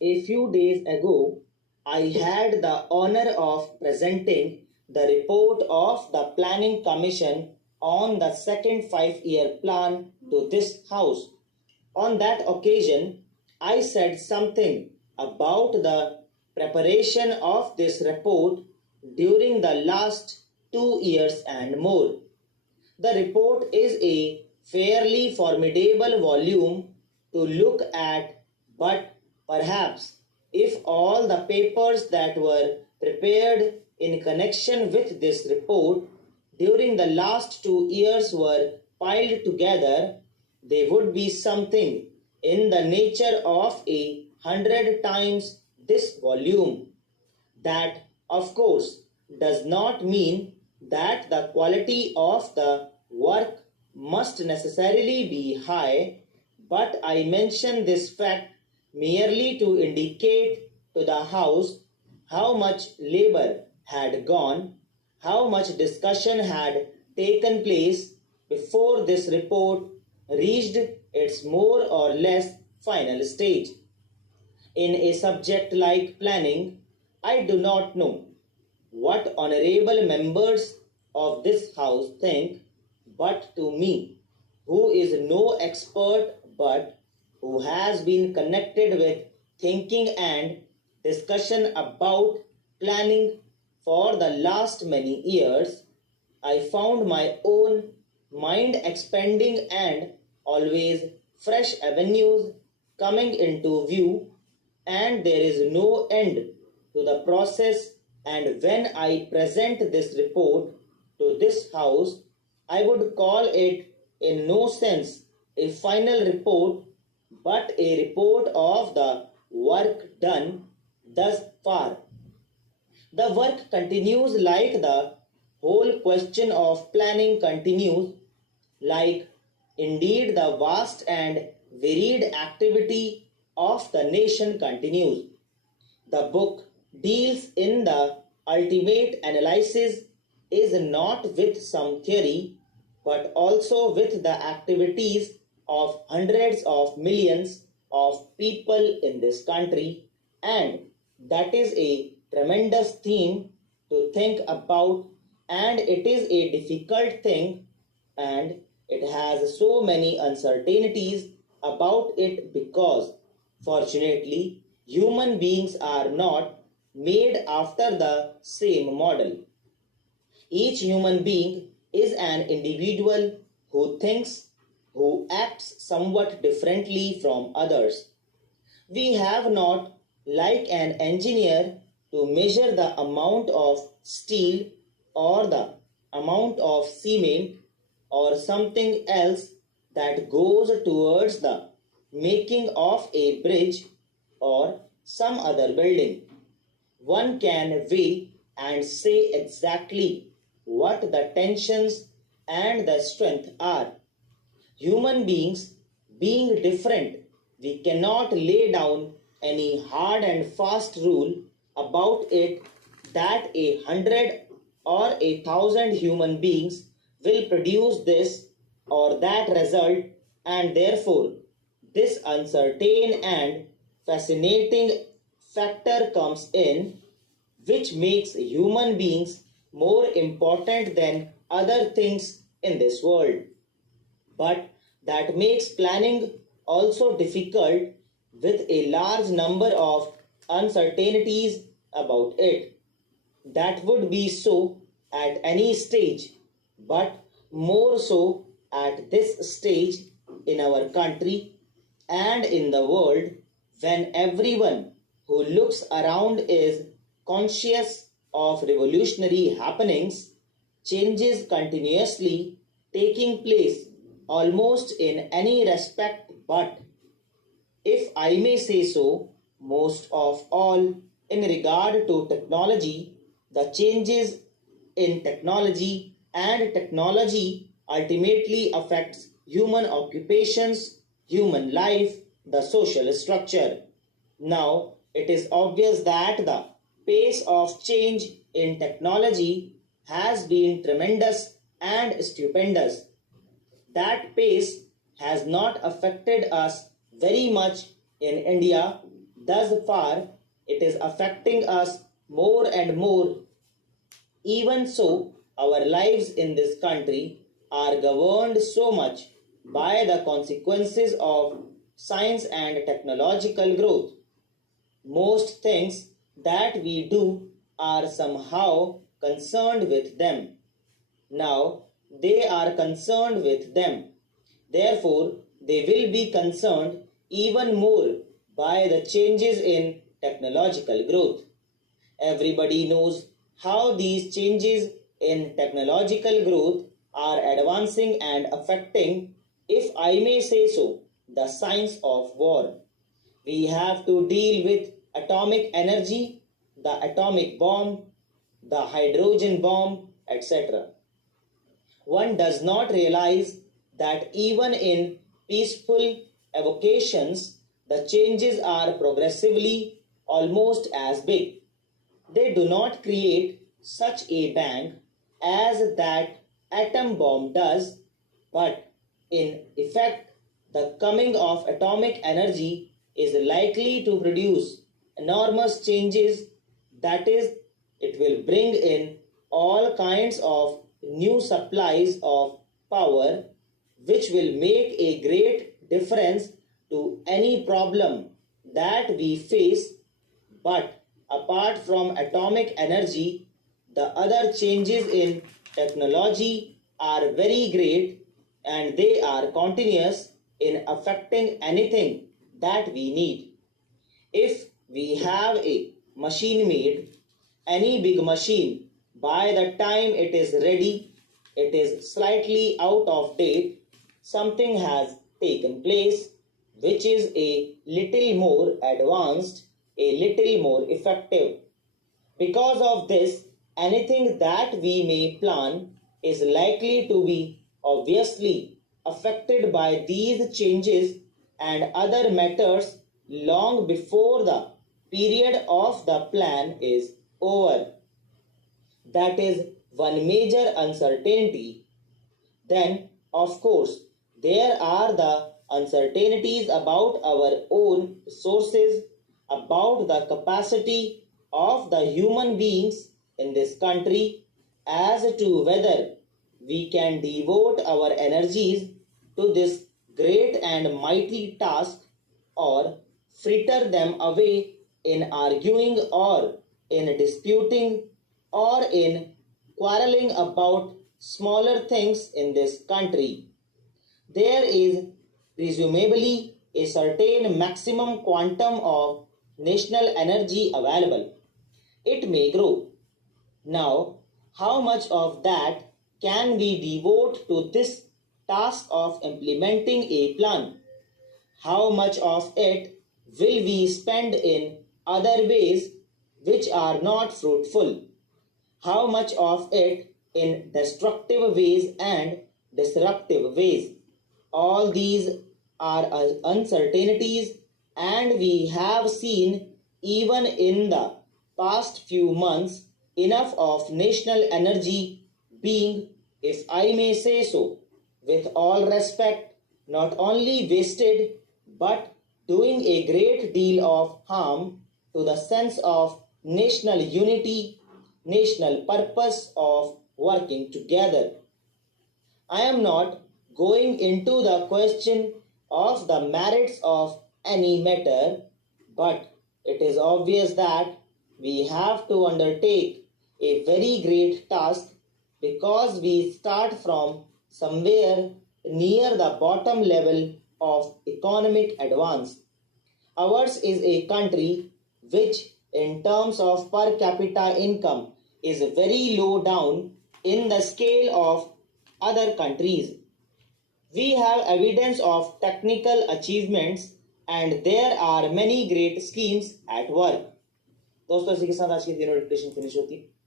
A few days ago, I had the honor of presenting the report of the Planning Commission on the second 5-year plan to this House. On that occasion, I said something about the preparation of this report during the last 2 years and more. The report is a fairly formidable volume to look at, but perhaps if all the papers that were prepared in connection with this report during the last 2 years were piled together, they would be something in the nature of 100 times this volume. That, of course, does not mean that the quality of the work must necessarily be high, but I mention this fact merely to indicate to the House how much labor had gone, how much discussion had taken place before this report reached its more or less final stage. In a subject like planning, I do not know what honorable members of this House think, but to me, who is no expert but who has been connected with thinking and discussion about planning for the last many years, I found my own mind expanding and always fresh avenues coming into view, and there is no end to the process. And when I present this report to this House, I would call it in no sense a final report, but a report of the work done thus far. The work continues like the whole question of planning continues, like indeed the vast and varied activity of the nation continues. The book deals in the ultimate analysis is not with some theory but also with the activities of hundreds of millions of people in this country, and that is a tremendous theme to think about, and it is a difficult thing, and it has so many uncertainties about it because fortunately human beings are not made after the same model. Each human being is an individual who thinks, who acts somewhat differently from others. We have not, like an engineer, to measure the amount of steel or the amount of cement or something else that goes towards the making of a bridge or some other building. One can weigh and say exactly what the tensions and the strength are. Human beings being different, we cannot lay down any hard and fast rule about it that 100 or 1,000 human beings will produce this or that result, and therefore this uncertain and fascinating factor comes in, which makes human beings more important than other things in this world. But that makes planning also difficult with a large number of uncertainties about it. That would be so at any stage, but more so at this stage in our country and in the world, when everyone who looks around is conscious of revolutionary happenings, changes continuously taking place almost in any respect, but, if I may say so, most of all in regard to technology, the changes in technology and technology ultimately affects human occupations, human life, the social structure. Now, it is obvious that the pace of change in technology has been tremendous and stupendous. That pace has not affected us very much in India, Thus far, it is affecting us more and more. Even so, our lives in this country are governed so much by the consequences of science and technological growth. Most things that we do are somehow concerned with them. Now they are concerned with them. Therefore, they will be concerned even more by the changes in technological growth. Everybody knows how these changes in technological growth are advancing and affecting, if I may say so, the science of war. We have to deal with atomic energy, the atomic bomb, the hydrogen bomb, etc. One does not realize that even in peaceful evocations, the changes are progressively almost as big. They do not create such a bang as that atom bomb does, but in effect, the coming of atomic energy is likely to produce enormous changes. That is, it will bring in all kinds of new supplies of power, which will make a great difference to any problem that we face. But apart from atomic energy, the other changes in technology are very great, and they are continuous in affecting anything that we need. If we have a machine made, any big machine, by the time it is ready, it is slightly out of date. Something has taken place which is a little more advanced, a little more effective. Because of this, anything that we may plan is likely to be obviously affected by these changes and other matters long before the period of the plan is over. That is one major uncertainty. Then, of course, there are the uncertainties about our own resources, about the capacity of the human beings in this country as to whether we can devote our energies to this great and mighty task or fritter them away in arguing or in disputing or in quarreling about smaller things in this country. There is presumably a certain maximum quantum of national energy available. It may grow. Now, how much of that can we devote to this task of implementing a plan? How much of it will we spend in other ways which are not fruitful? How much of it in destructive ways and disruptive ways? All these are uncertainties, and we have seen even in the past few months enough of national energy being, if I may say so, with all respect, not only wasted but doing a great deal of harm to the sense of national unity, national purpose of working together. I am not going into the question of the merits of any matter, but it is obvious that we have to undertake a very great task because we start from somewhere near the bottom level of economic advance. Ours is a country which, in terms of per capita income, is very low down in the scale of other countries. We have evidence of technical achievements and there are many great schemes at work. दोस्तों इसी के साथ आज की तीनों dictation finish होती है.